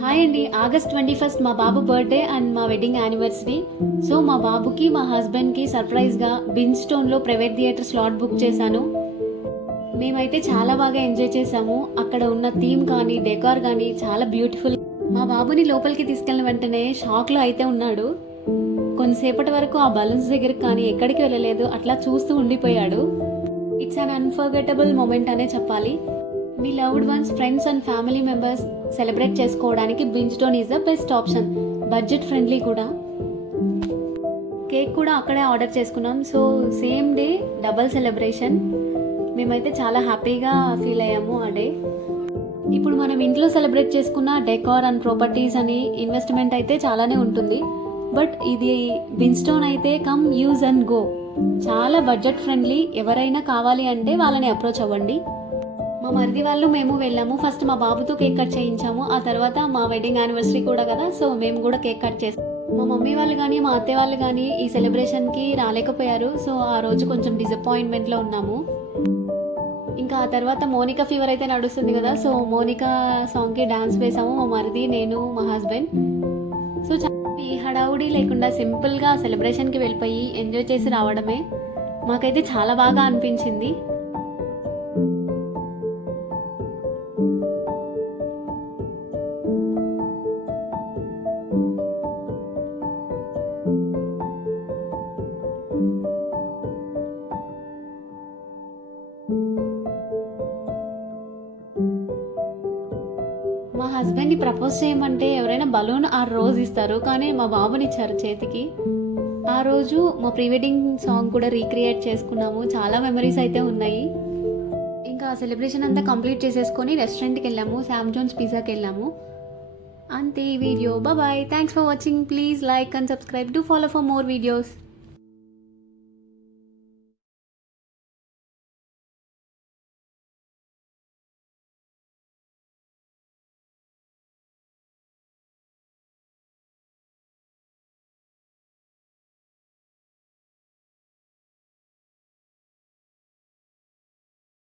Hi అండి. August 21 మా బాబు బర్త్డే అండ్ మా వెడ్డింగ్ యానివర్సరీ. సో మా బాబుకి మా హస్బెండ్కి సర్ప్రైజ్గా బిన్ స్టోన్లో ప్రైవేట్ థియేటర్ స్లాట్ బుక్ చేశాను. మేమైతే చాలా బాగా ఎంజాయ్ చేసాము. అక్కడ ఉన్న థీమ్ కానీ డెకార్ కానీ చాలా బ్యూటిఫుల్. మా బాబుని లోపలికి తీసుకెళ్ళిన వెంటనే షాక్లో అయితే ఉన్నాడు. కొంతసేపటి వరకు ఆ బలూన్స్ దగ్గరికి కానీ ఎక్కడికి వెళ్ళలేదు, అట్లా చూస్తూ ఉండిపోయాడు. ఇట్స్ అన్ అన్ఫర్గెటబుల్ మూమెంట్ అనే చెప్పాలి. మీ loved ones, friends and family members celebrate చేసుకోవడానికి Bin Stone is the best option. Budget friendly కూడా. కేక్ కూడా అక్కడే ఆర్డర్ చేసుకున్నాం. So same day double celebration. మేమైతే చాలా హ్యాపీగా ఫీల్ అయ్యాము ఆ డే. ఇప్పుడు మనం ఇంట్లో సెలబ్రేట్ చేసుకున్న డెకార్ అండ్ ప్రాపర్టీస్ అని ఇన్వెస్ట్మెంట్ అయితే చాలానే ఉంటుంది. బట్ ఇది బిన్ స్టోన్ అయితే కమ్ యూజ్ అండ్ గో. చాలా బడ్జెట్ ఫ్రెండ్లీ. ఎవరైనా కావాలి అంటే వాళ్ళని అప్రోచ్ అవ్వండి. మా మరిది వాళ్ళు మేము వెళ్ళాము. ఫస్ట్ మా బాబుతో కేక్ కట్ చేయించాము. ఆ తర్వాత మా వెడ్డింగ్ యానివర్సరీ కూడా కదా, సో మేము కూడా కేక్ కట్ చేస్తాం. మా మమ్మీ వాళ్ళు కానీ మా అత్తయ్య వాళ్ళు కానీ ఈ సెలబ్రేషన్కి రాలేకపోయారు. సో ఆ రోజు కొంచెం డిసప్పాయింట్మెంట్లో ఉన్నాము. ఇంకా ఆ తర్వాత మోనికా ఫీవర్ అయితే నడుస్తుంది కదా, సో మోనికా సాంగ్కి డాన్స్ వేసాము మా మరిది, నేను, మా హస్బెండ్. సో ఈ హడావుడి లేకుండా సింపుల్గా సెలబ్రేషన్కి వెళ్ళిపోయి ఎంజాయ్ చేసి రావడమే మాకైతే చాలా బాగా అనిపించింది. మా హస్బెండ్ని ప్రపోజ్ చేయమంటే ఎవరైనా బలూన్ ఆర్ రోజ్ ఇస్తారు, కానీ మా బాబుని ఇచ్చారు చేతికి. ఆ రోజు మా ప్రీ వెడ్డింగ్ సాంగ్ కూడా రీక్రియేట్ చేసుకున్నాము. చాలా మెమరీస్ అయితే ఉన్నాయి. ఇంకా సెలబ్రేషన్ అంతా కంప్లీట్ చేసేసుకొని రెస్టారెంట్కి వెళ్ళాము. శామ్ జోన్స్ పిజ్జాకి వెళ్ళాము. అంతే ఈ video. Bye. Thanks for watching. Please like and subscribe. Do follow for more videos.